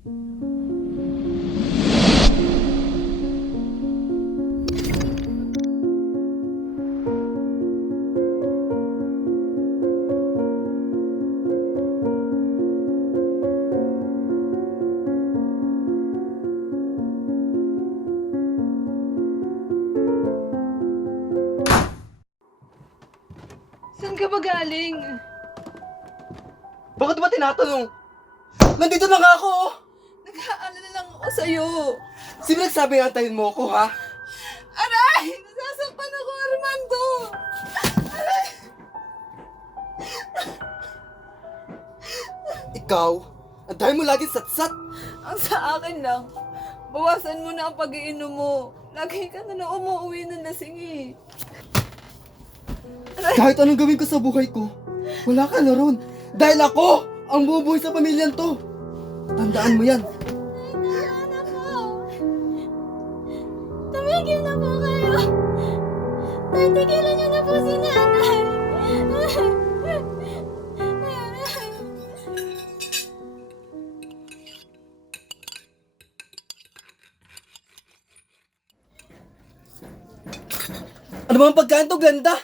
Saan ka ba galing? Bakit ba tinatanong? Nandito na nga ako, oh! Nag-aalala lang ako sa'yo. Sino nagsabi nga antayin mo ako, ha? Aray! Nasasaktan ako, Armando! Aray! Ikaw? Ang dahil mo lagi satsat! Ang sa akin lang, bawasan mo na ang pag-iinom mo. Lagi ka na lang umuwi ng lasing eh. Kahit anong gawin ko sa buhay ko, wala ka na ron. Dahil ako ang bubuhay sa pamilyang to. Tandaan mo yan. Tama na po. Tumigil na po kayo. Tigilan niyo na po si nanay. Ano bang pagkain to, ganda?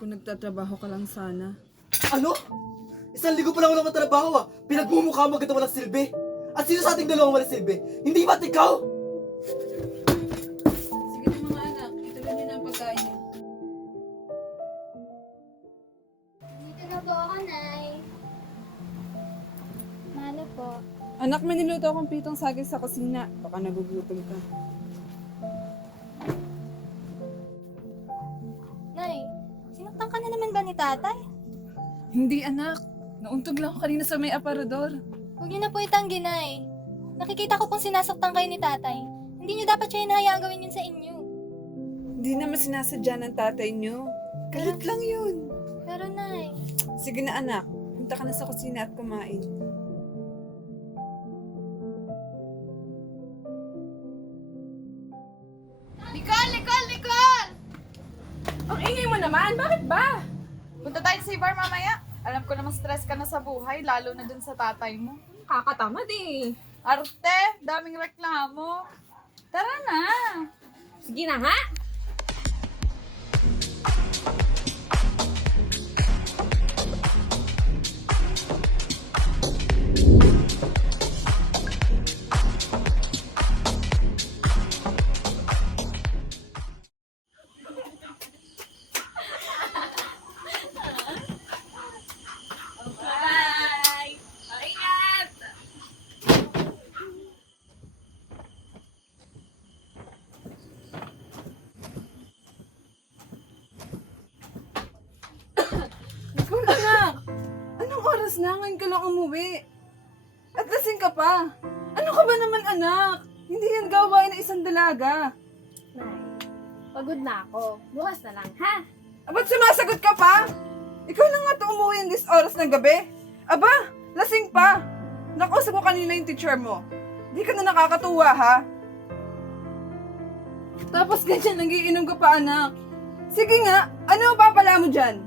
Kung nagtatrabaho ka lang sana. Ano? Isang ligo pa lang ako trabaho, ah. Pinagmumukha mo agad na walang silbi. At sino sa ating dalawang walang silbi? Hindi ba't ikaw? Sige na mga anak, ituloy niyo na ang pagkain niyo. Dito na po ako, Nay. Mano po? Anak, may niluto akong pitong saging sa kusina. Baka nagugutom ka. Nay, sinaktan ka na naman ba ni tatay? Hindi anak. Nauntog lang ako kanina sa may aparador. Huwag niyo na po itanggi, Nay. Nakikita ko pong sinasaktan kayo ni tatay. Hindi niyo dapat siya hinahayaang gawin yun sa inyo. Hindi naman sinasadya ng tatay niyo. Galit lang yun. Pero, Nay, Sige na anak, punta ka na sa kusina at kumain. Nicole! Nicole! Nicole! Ang ingay mo naman, bakit ba? Punta tayo sa bar mamaya. Alam ko naman stress ka na sa buhay, lalo na dun sa tatay mo. Kakatamad eh. Arte, daming reklamo. Tara na! Sige na nga. Bye! Ingat! Ikaw anak. Anong oras na ngayon ka lang umuwi? At lasing ka pa. Ano ka ba naman anak? Hindi yan gawain ng isang dalaga. Nay, pagod na ako. Bukas na lang, ha? Ba't sumasagot ka pa? Ikaw lang nga ito umuwi in this oras ng gabi. Aba, lasing pa. Nakausap ko kanina yung teacher mo. Di ka na nakakatuwa ha? Tapos ganyan, nagiinom ka pa anak. Sige nga, ano ang papala mo dyan?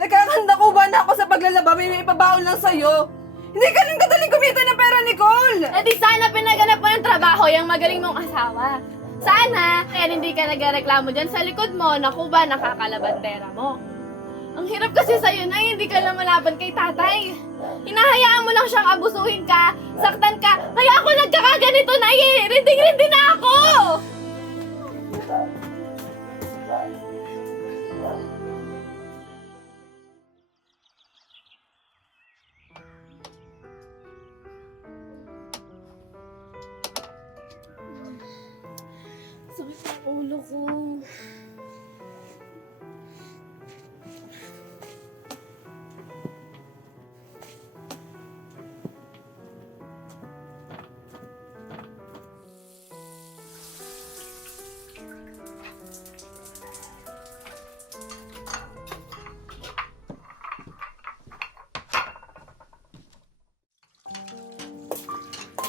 Nagkakanda ko ba na ako sa paglalaba, may ipabaon lang sa'yo? Hindi ka rin kadaling kumita ng pera, Nicole! Eh di sana pinaganap mo ng trabaho yung magaling mong asawa. Sana, kaya hindi ka nagreklamo dyan sa likod mo na kuba nakakalabandera mo. Ang hirap kasi sa'yo na hindi ka lang malaban kay tatay. Hinahayaan mo lang siyang abusuhin ka, saktan ka, kaya ako nagkakaganito na eh. Rinding-rindi na ako! Sakit ang ulo ko.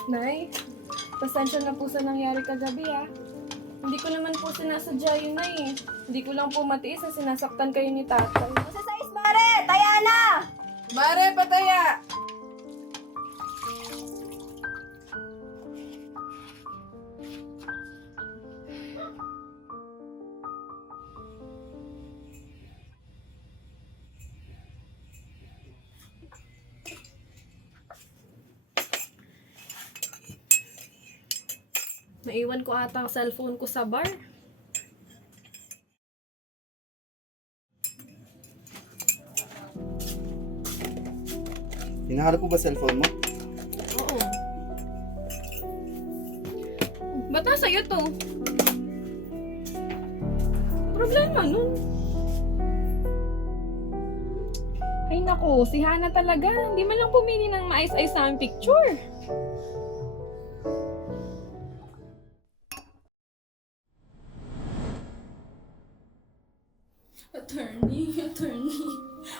Nay, pasensya na po sa nangyari kagabi ah. Hindi ko naman po sinasadya yun, Nay. Hindi ko lang po matiis na sinasaktan kayo ni tatay. Sa sais, Mare! Taya na! Mare, pataya! Naiwan ko ata ang cellphone ko sa bar. Hinahanap mo ba cellphone mo? Oo. Ba't nasa iyo to? Problema nun. Ay nako, si Hana talaga. Hindi man lang pumili ng maayos-ayos sa aming picture. Attorney.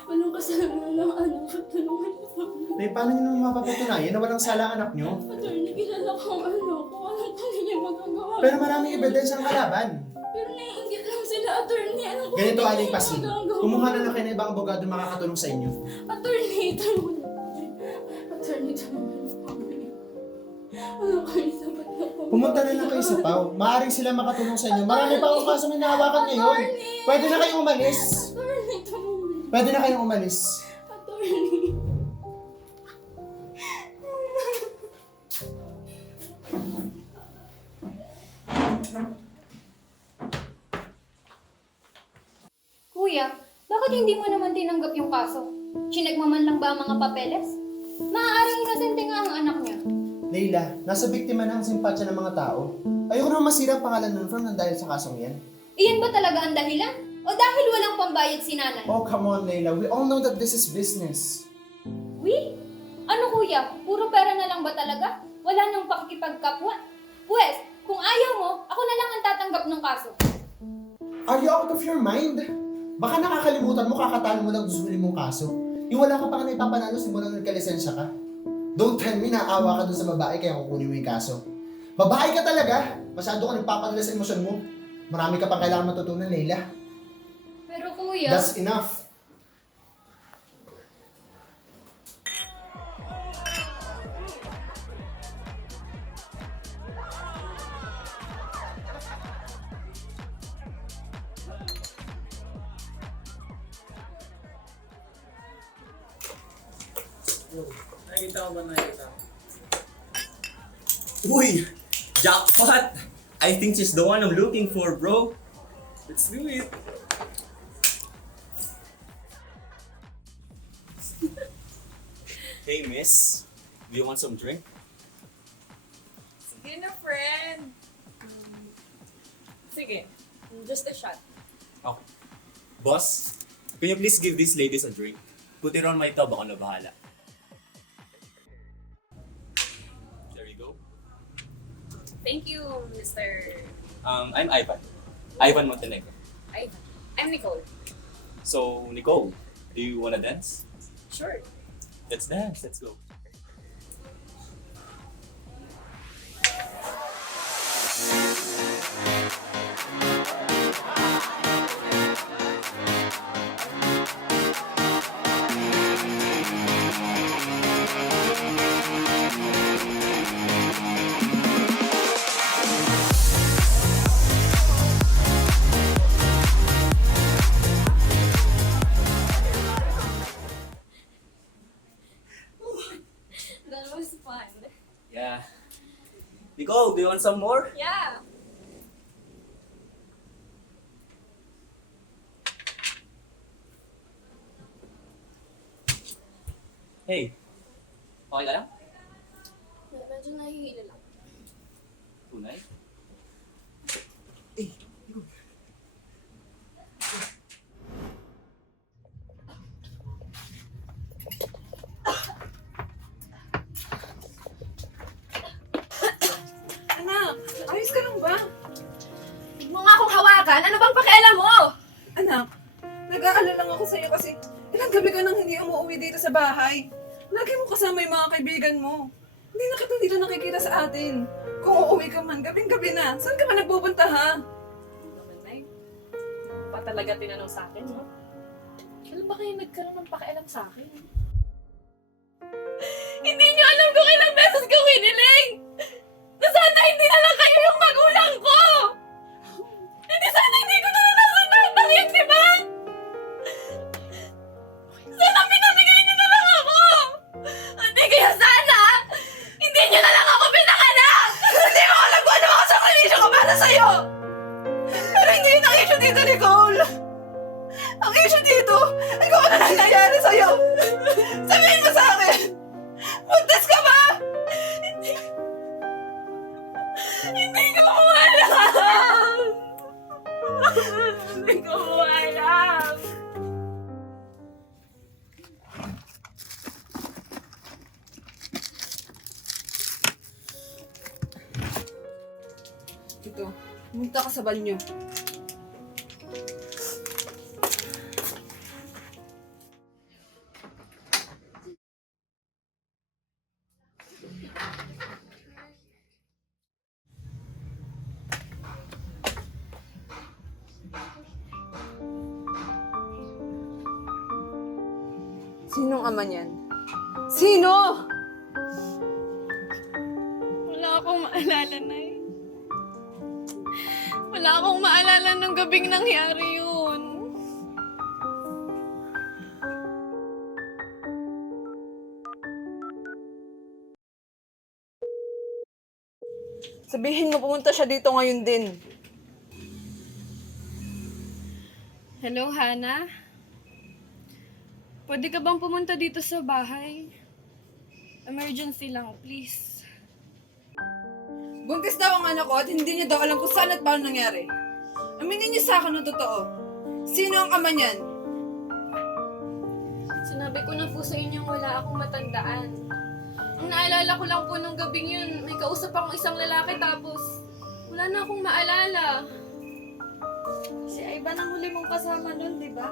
Walang kasalanan ng anak ko. Tulungan niyo po. May paano nyo naman mapapatunayan na walang sala ang anak nyo? Attorney, kilala ko ang anak ko. Anong pa niya magagawa? Pero maraming ebidensya ng kalaban. Pero naiingit lang sila, attorney. Anong pa Ganito, niya Aling Pasing. magagawa? Kumuha na lang kayo ng ibang abogado makakatulong sa inyo. Attorney, tulungan niyo kami. Attorney, tulungan niyo kami. Ano kayo sabat na po? Pumunta na lang kayo sa PAW. Maaaring sila makatulong sa inyo. Marami pa akong kaso may nahawakan ngayon. Pwede na kayong umalis. Attorney, tulungan. Pwede na kayong umalis. Attorney. Kuya, bakit hindi mo naman tinanggap yung kaso? Sinagmaman lang ba ang mga papeles? Maaaring inosente nga ang anak niya. Leila, nasa biktima na ang simpatsya ng mga tao. Ayoko naman masira ang pangalan ng firm nang dahil sa kasong yan. Iyan ba talaga ang dahilan? O dahil walang pambayad si nanay? Oh, come on, Leila. We all know that this is business. Ano kuya? Puro pera na lang ba talaga? Wala nang pakikipagkapwa? Pwes, kung ayaw mo, ako na lang ang tatanggap ng kaso. Are you out of your mind? Baka nakakalimutan mo, kakatalo mo lang gusto mong kaso. Yung wala ka pa nga naipapanalo simulang nagkalisensya ka. Don't tell me naawa ka dun sa babae kaya kukunin mo yung kaso. Babae ka talaga! Masyado ka nagpapadala sa emosyon mo. Marami ka pang kailangan matutunan, Leila. Pero kuya... That's enough. Uy! Jackpot! I think she's the one I'm looking for, bro. Let's do it. Hey, miss. Do you want some drink? Sige na, friend. Sige. Just a shot. Okay. Boss, can you please give these ladies a drink? Put it on my tab, ako na bahala. There you go. Thank you, Mr. I'm Ivan. Ivan Montenegro. Ivan. I'm Nicole. So, Nicole, do you wanna dance? Sure. Let's dance. Let's go. That was fun. Yeah. Nicole, do you want some more? Yeah. Hey. Okay ka lang? Medyo nahihilo lang. Tunay? Anak, ayos ka lang ba? Huwag mo nga akong hawakan. Ano bang pakialam mo? Anak, nag-aalala lang ako sa'yo kasi ilang gabi ka nang hindi umuwi dito sa bahay. Lagi mo kasama yung mga kaibigan mo. Hindi na kita dito nakikita sa atin. Kung uuwi ka man, gabing-gabi na. Saan ka ba nagpupunta, ha? Naman, Nay. Pa talaga tinanong sa akin, no? Kailan ba kayo nagkaroon ng pakialam sa akin? Hindi niyo alam kung ilang beses ko hiniling! Na sana hindi na lang kayo yung magulang ko! Hindi sana hindi ko naranasan na bakit, di ba? Sana pinamigay niyo na lang ako! Hindi kaya sana! Hindi niyo na lang ako pinanganak! Hindi mo alam kung ano ako sa dito. Pumunta ka sa banyo. Sinong ama niyan? Sino? Wala akong maalala, Nay. Wala akong maalala nung gabing nangyari yun. Sabihin mo pumunta siya dito ngayon din. Hello, Hana? Pwede ka bang pumunta dito sa bahay? Emergency lang, please. Buntis daw ang anak ko at hindi niya daw alam kung saan at paano nangyari. Aminin niyo sa akin ng totoo. Sino ang ama niyan? Sinabi ko na po sa inyo wala akong matandaan. Ang naalala ko lang po nung gabing yun, may kausap akong isang lalaki tapos wala na akong maalala. Si Ivan ang huli mong kasama nun, di ba?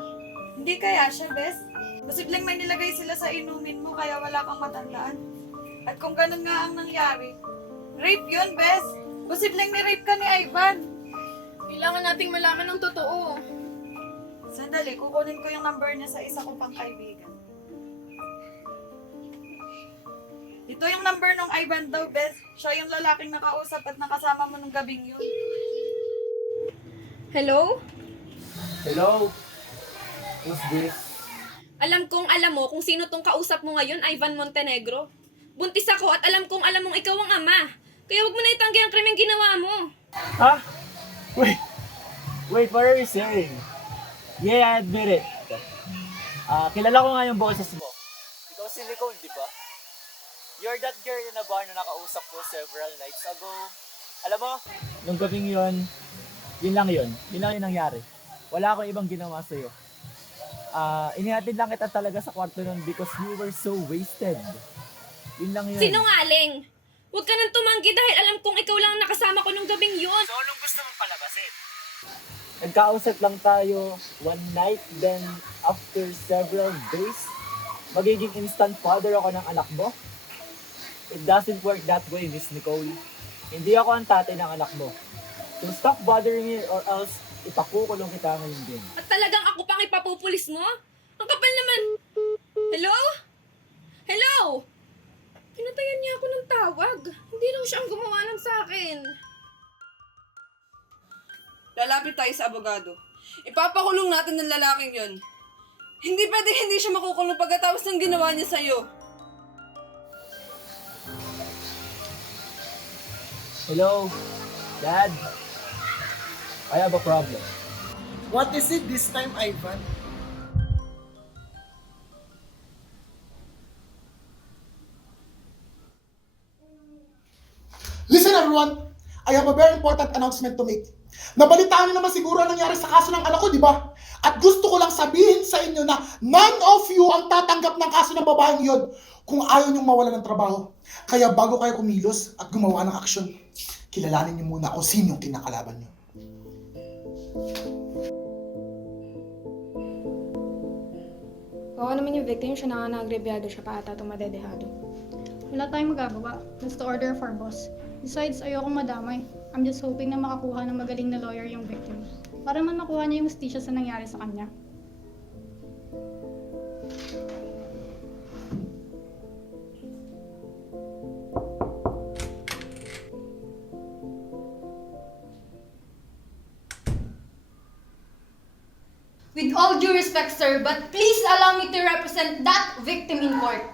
Hindi kaya siya, Bes? Posibleng may nilagay sila sa inumin mo kaya wala kang matandaan. At kung ganun nga ang nangyari, rape yun, Bes! Posibleng ni-rape ka ni Ivan! Kailangan nating malaman ng totoo. Sandali, kukunin ko yung number niya sa isa ko pang kaibigan. Ito yung number ng Ivan daw, Bes. Siya yung lalaking nakausap at nakasama mo nung gabing yun. Hello? Hello? Who's this? Alam kong alam mo kung sino tong kausap mo ngayon, Ivan Montenegro. Buntis ako at alam kong alam mong ikaw ang ama. Kaya wag mo na itanggi ang krimeng ginawa mo. Ha? Wait, what are you saying? Yeah, I admit it. Kilala ko nga yung boses mo. Ikaw si Nicole, di ba? You're that girl in a bar na nakausap ko several nights ago. Alam mo, nung gabing yun. Yun lang yung nangyari. Wala akong ibang ginawa sa'yo. Inihatid lang kita talaga sa kwarto nun because you were so wasted. Yun lang yun. Sinungaling! Huwag ka nang tumanggi dahil alam kong ikaw lang ang nakasama ko nung gabing yun. So, anong gusto mong palabasin? Nagkausap lang tayo one night, then after several days, magiging instant father ako ng anak mo? It doesn't work that way, Miss Nicole. Hindi ako ang tatay ng anak mo. So stop bothering me or else ipakukulong kita ngayon din. At talagang ako pang ipapupulis mo? Ang kapal naman! Hello? Hello? Pinatayan niya ako ng tawag. Hindi raw siya ang gumawa ng sa akin. Lalapit tayo sa abogado. Ipapakulong natin ng lalaking yon. Hindi pwede hindi siya makukulong pagkatapos ng ginawa niya sa'yo. Hello? Dad? I have a problem. What is it this time, Ivan? Listen everyone, I have a very important announcement to make. Nabalitaan niyo naman siguro ang nangyari sa kaso ng anak ko, di ba? At gusto ko lang sabihin sa inyo na none of you ang tatanggap ng kaso ng babaeng yun kung ayaw niyong mawala ng trabaho. Kaya bago kayo kumilos at gumawa ng aksyon, kilalanin niyo muna kung sino yung kinakalaban niyo. Oo naman yung victim, siya na nga naagrebyado siya pa ata itong madedehado. Wala tayong magagawa. That's the order of our boss. Besides, ayokong madamay. I'm just hoping na makakuha ng magaling na lawyer yung victim. Para man makuha niya yung hustisya sa nangyari sa kanya. With all due respect, sir, but please allow me to represent that victim in court.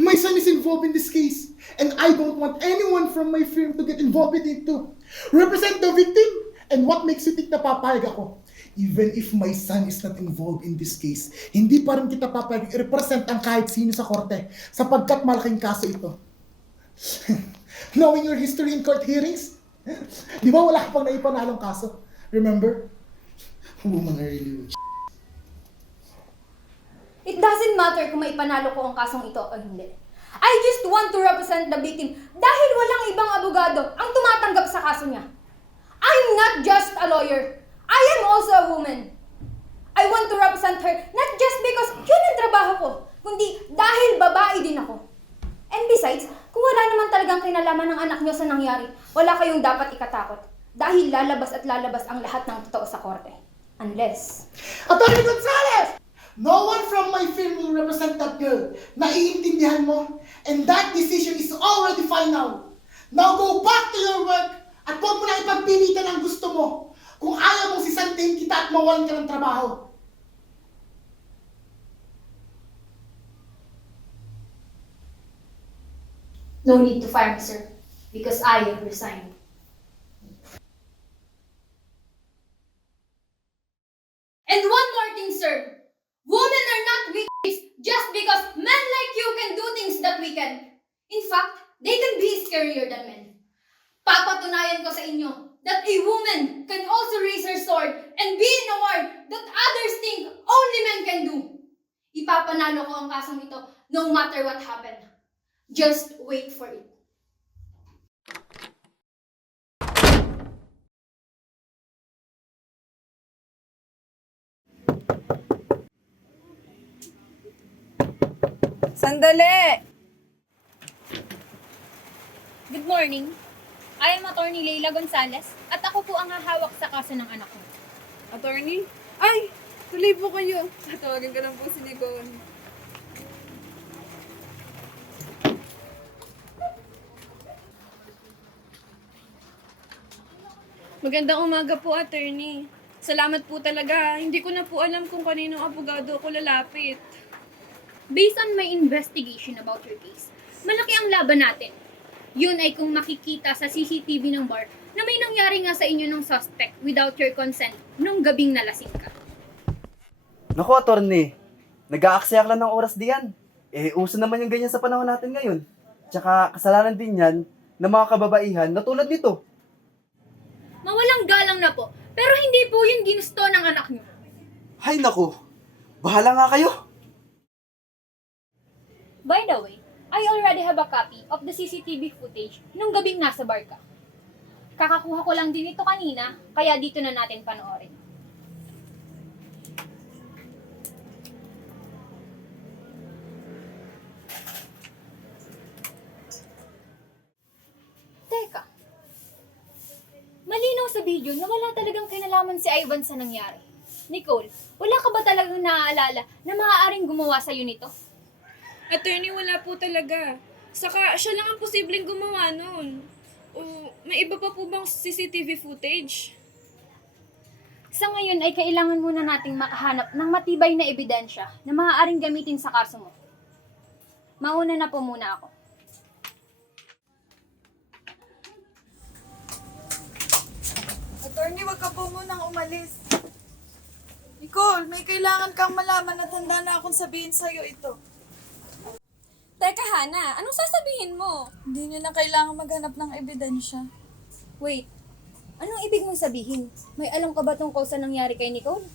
My son is involved in this case, and I don't want anyone from my firm to get involved in it too. Represent the victim, and what makes you think na papayag ako? Even if my son is not involved in this case, hindi pa rin kita papayag i-represent ang kahit sino sa korte, sapagkat malaking kaso ito. Knowing your history in court hearings, di ba wala ka pang naipanalong kaso? Remember? Woman, I really wish. It doesn't matter kung maipanalo ko ang kasong ito o hindi. I just want to represent the victim dahil walang ibang abogado ang tumatanggap sa kaso niya. I'm not just a lawyer. I am also a woman. I want to represent her not just because yun ang trabaho ko, kundi dahil babae din ako. And besides, kung wala naman talagang kinalaman ng anak niyo sa nangyari, wala kayong dapat ikatakot. Dahil lalabas at lalabas ang lahat ng totoo sa korte. Unless... Attorney Gonzales! No one from my firm will represent that girl. Naiintindihan mo? And that decision is already final. Now go back to your work at huwag mo na ipagpilitan ang gusto mo. Kung ayaw mong sisantayin kita at mawalan ka ng trabaho. No need to fire me, sir. Because I have resigned. And one more thing, sir. Women are not weak just because men like you can do things that we can. In fact, they can be scarier than men. Papatunayan ko sa inyo that a woman can also raise her sword and be in a war that others think only men can do. Ipapanalo ko ang kasong ito no matter what happened. Just wait for it. Sandali! Good morning. I am Attorney Leila Gonzales at ako po ang hahawak sa kaso ng anak ko. Attorney? Ay! Tuloy po kayo. Tatawagan ka lang po si Nicole. Magandang umaga po, attorney. Salamat po talaga. Hindi ko na po alam kung kaninong abogado ako lalapit. Based on my investigation about your case, malaki ang laban natin. Yun ay kung makikita sa CCTV ng bar na may nangyari nga sa inyo ng suspect without your consent nung gabing nalasing ka. Naku, attorney. Nag-aaksayak lang ng oras diyan. Uso naman yung ganyan sa panahon natin ngayon. Tsaka kasalanan din yan ng mga kababaihan na tulad nito. Mawalang galang na po, pero hindi po yun ginusto ng anak niyo. Hay naku. Bahala nga kayo. By the way, I already have a copy of the CCTV footage nung gabing nasa bar ka. Kakakuha ko lang din ito kanina, kaya dito na natin panoorin. Teka, malinaw sa video na wala talagang kinalaman si Ivan sa nangyari. Nicole, wala ka ba talagang naaalala na maaaring gumawa sa'yo nito? Attorney, wala po talaga. Saka, siya lang ang posibleng gumawa nun. O, may iba pa po bang CCTV footage? Sa ngayon ay kailangan muna nating makahanap ng matibay na ebidensya na maaaring gamitin sa kaso mo. Mauna na po muna ako. Attorney, wag ka po munang umalis. Nicole, may kailangan kang malaman at handa na akong sabihin sa'yo ito. Teka, Hana, anong sasabihin mo? Hindi niyo na kailangan maghanap ng ebidensya. Wait, anong ibig mong sabihin? May alam ka ba tungkol sa nangyari kay Nicole?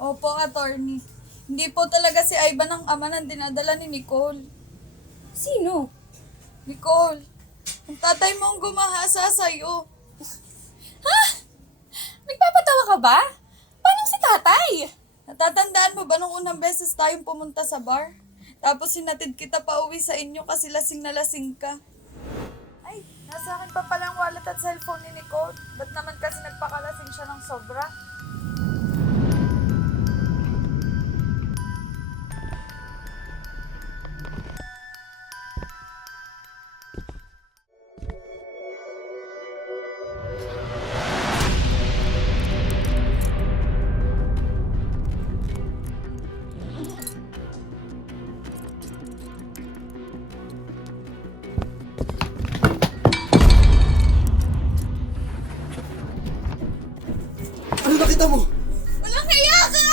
Opo, attorney. Hindi po talaga si Ivan ang ama ng dinadala ni Nicole. Sino? Nicole, ang tatay mo ang gumahasa sa'yo. Nagpapatawa ka ba? Paano si tatay? Natatandaan mo ba nung unang beses tayong pumunta sa bar? Tapos sinatid kita pa uwi sa inyo kasi lasing na lasing ka. Ay, nasa akin pa palang wallet at cellphone ni Nicole. Ba't naman kasi nagpakalasing siya ng sobra? Ano nakita mo? Walang hiya ka!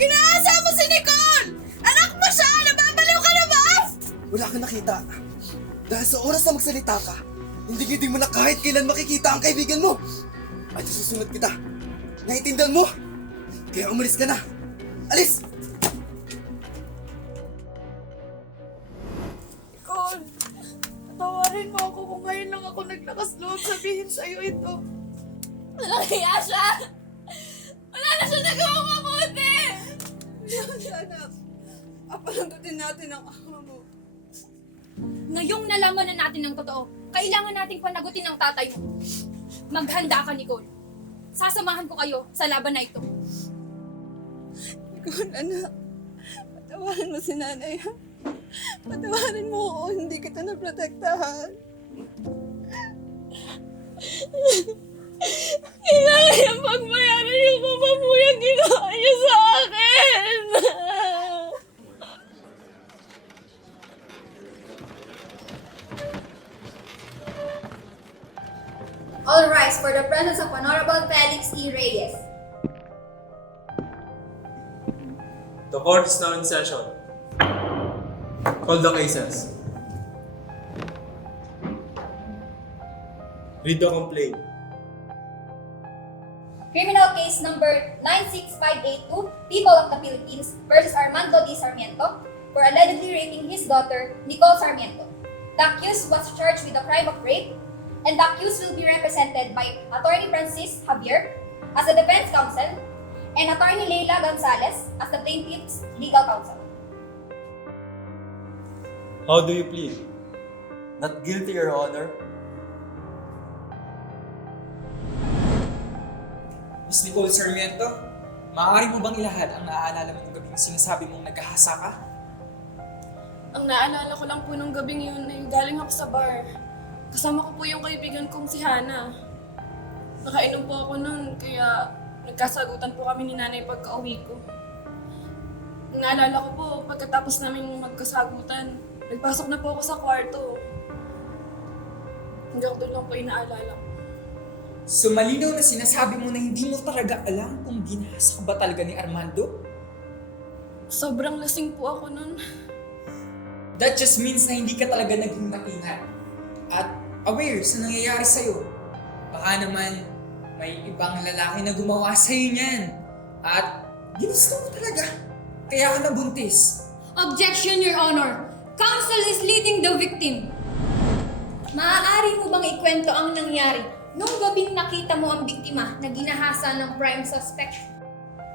Ginaasa mo si Nicole! Anak mo siya! Nababaliw ka na ba? Wala kang nakita. Dahil sa oras na magsalita ka, hindi mo na kahit kailan makikita ang kaibigan mo. At susunod kita. Naiintindihan mo? Kaya umalis ka na. Alis! Nicole, patawarin mo ako kung ngayon lang ako naglakas loob sabihin sa'yo ito. Walang hiya siya! Wala na siya nagawang mabuti! Anak, apalagutin natin ang ama mo. Ngayong nalaman na natin ng totoo, kailangan nating panagutin ang tatay mo. Maghanda ka, Nicole. Sasamahan ko kayo sa laban na ito. Nicole, anak, patawarin mo si nanay, ha? Patawarin mo ako, hindi kita naprotektahan. Kailangan niyang pagbayaran yung kapapuyang ginawa niya sa akin! All rise for the presence of Honorable Felix E. Reyes. The court is now in session. Call the cases. Read the complaint. Criminal case number 96582, People of the Philippines versus Armando D. Sarmiento for allegedly raping his daughter, Nicole Sarmiento. The accused was charged with the crime of rape, and the accused will be represented by Attorney Francis Javier as the defense counsel and Attorney Leila Gonzalez as the plaintiff's legal counsel. How do you plead? Not guilty, Your Honor. Miss Nicole Sarmiento, maaari mo bang ilahad ang naaalala mo ng gabing sinasabi mong nagkahasa ka? Ang naalala ko lang po nung gabing yun ay galing ako sa bar. Kasama ko po yung kaibigan kong si Hana. Nakainom po ako nun, kaya nagkasagutan po kami ni nanay pagka-uwi ko. Ang naalala ko po, pagkatapos namin magkasagutan, nagpasok na po ako sa kwarto. Hanggang doon lang po inaalala ko. So malinaw na sinasabi mo na hindi mo talaga alam kung ginahasa ka ba talaga ni Armando? Sobrang lasing po ako nun. That just means na hindi ka talaga naging maingat at aware sa nangyayari sa'yo. Baka naman may ibang lalaki na gumawa sa'yo niyan at ginusto mo talaga. Kaya ka nabuntis. Objection, Your Honor. Counsel is leading the victim. Maaari mo bang ikwento ang nangyari nung gabing nakita mo ang biktima na ginahasa ng prime suspect?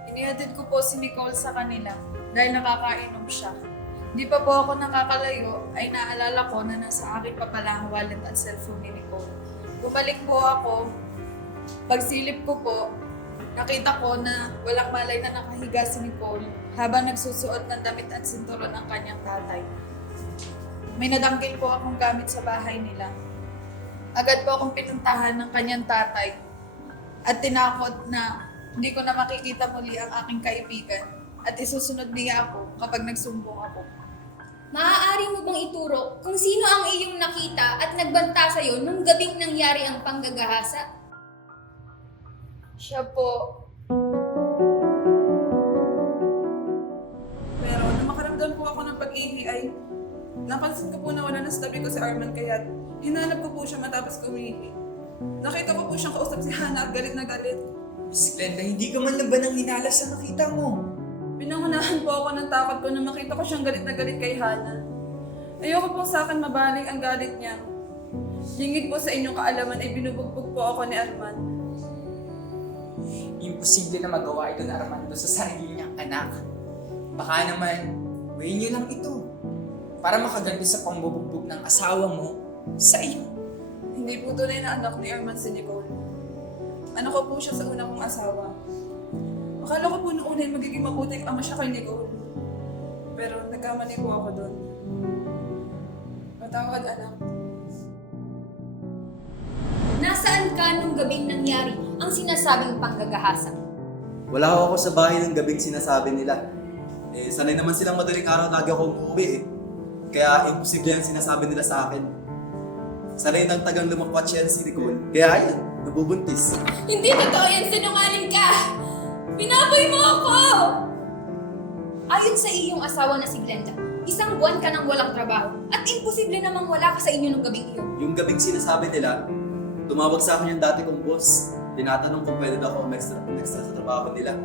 Inihatid ko po si Nicole sa kanila dahil nakakainom siya. Di pa po ako nakakalayo ay naalala ko na nasa akin pa pala ang wallet at cellphone ni Nicole. Bumalik po ako, pagsilip ko po, nakita ko na walang malay na nakahiga si Nicole habang nagsusuot ng damit at sinturon ng kanyang tatay. May nadangkil po akong gamit sa bahay nila. Agad po akong pinuntahan ng kanyang tatay at tinakot na hindi ko na makikita muli ang aking kaibigan at isusunod niya ako kapag nagsumbong ako. Maaari mo bang ituro kung sino ang iyong nakita at nagbanta sa'yo nung gabing nangyari ang panggagahasa? Siya po. Pero nung makaramdam po ako ng pag-ihi ay napansin ko po na wala na sa tabi ko si Arman kaya hinanap ko po siya matapos kumihi. Nakita ko po siyang kausap si Hana at galit na galit. Miss Glenda, hindi ka man lang ba nang hinala sa nakita mo? Pinangunahan po ako ng takot ko nung makita ko siyang galit na galit kay Hana. Ayoko po sa akin mabaling ang galit niya. Hingid po sa inyong kaalaman ay binubugbog po ako ni Arman. Imposible na magawa ito na Armando sa sarili niyang anak. Baka naman, way niyo lang ito para makaganti sa pambubugbog ng asawa mo sa iyo. Hindi po tunay na anak ni Arman si Nicole. Ano ko po siya sa una kong asawa. Akala ko po noong una ay magiging mabuting ama siya kay Nicole. Pero nagkamali po ako doon. Patawad, anak. Nasaan ka nung gabing nangyari ang sinasabing panggagahasa? Wala ako sa bahay ng gabing sinasabi nila. Sanay naman silang madaling araw lagi ako umuwi eh. Kaya imposible ang sinasabi nila sa akin. Sanay ng tagang lumakwat siya si Nicole. Kaya ayun, nabubuntis. Hindi totoo yan, sinungaling ka! Pinaboy mo ako! Ayon sa iyong asawa na si Glenda, isang buwan ka nang walang trabaho at imposible namang wala ka sa inyo nung gabing iyon. Yung gabing sinasabi nila, tumawag sa akin yung dati kong boss. Tinatanong kung pwede daw ako extra sa trabaho nila.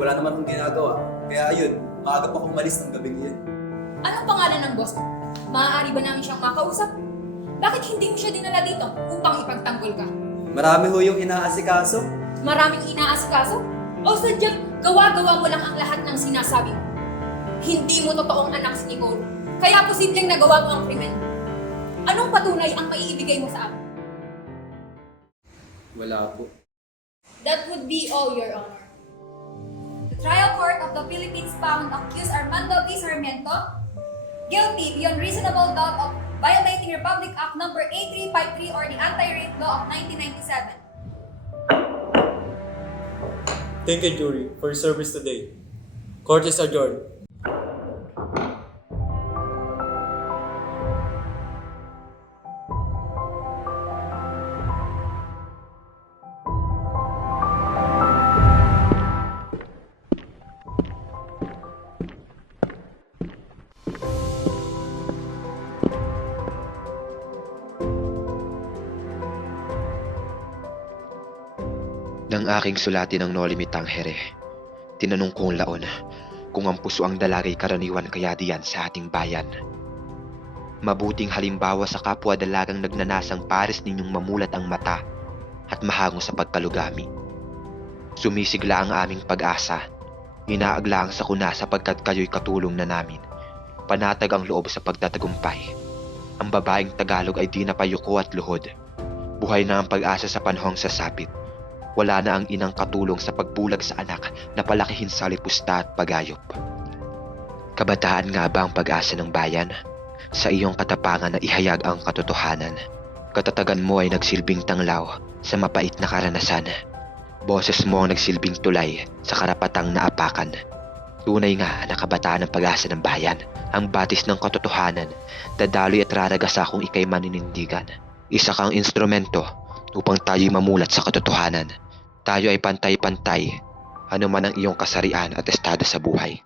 Wala naman akong ginagawa. Kaya ayun, maaga pa akong umalis ng gabing iyon. Anong pangalan ng boss mo? Maaari ba namin siyang makausap? Bakit hindi mo siya dinala dito upang ipagtanggol ka? Marami ho yung inaasikaso. Maraming inaasikaso? O sadyang gawa-gawa mo lang ang lahat ng sinasabi mo? Hindi mo totoong anak si Nicole, kaya posibleng nagawa mo ang krimen. Anong patunay ang maiibigay mo sa amin? Wala po. That would be all, Your Honor. The trial court of the Philippines found accused Armando P. Sarmiento guilty beyond reasonable doubt of violating Republic Act No. 8353 or the Anti-Rape Law of 1997. Thank you, jury, for your service today. Court is adjourned. Nang aking sulatin ang No Limit Tangere, tinanong kong laon kung ang puso ang dalagay karaniwan kaya diyan sa ating bayan. Mabuting halimbawa sa kapwa dalagang nagnanasang pares ninyong mamulat ang mata at mahango sa pagkalugami. Sumisigla ang aming pag-asa, inaaglang sa kuna sapagkat kayo'y katulong na namin. Panatag ang loob sa pagtatagumpay. Ang babaeng Tagalog ay di napayuko at luhod. Buhay na ang pag-asa sa panahong sasapit. Wala na ang inang katulong sa pagbulag sa anak na palakihin sa lipusta at pagayop. Kabataan nga ba ang pag-asa ng bayan? Sa iyong katapangan na ihayag ang katotohanan. Katatagan mo ay nagsilbing tanglaw sa mapait na karanasan. Boses mo ang nagsilbing tulay sa karapatang naapakan. Tunay nga na kabataan ng pag-asa ng bayan. Ang batis ng katotohanan, dadaloy at raragasa kung ikay maninindigan. Isa kang instrumento upang tayo'y mamulat sa katotohanan. Tayo ay pantay-pantay, ano man ang iyong kasarian at estado sa buhay.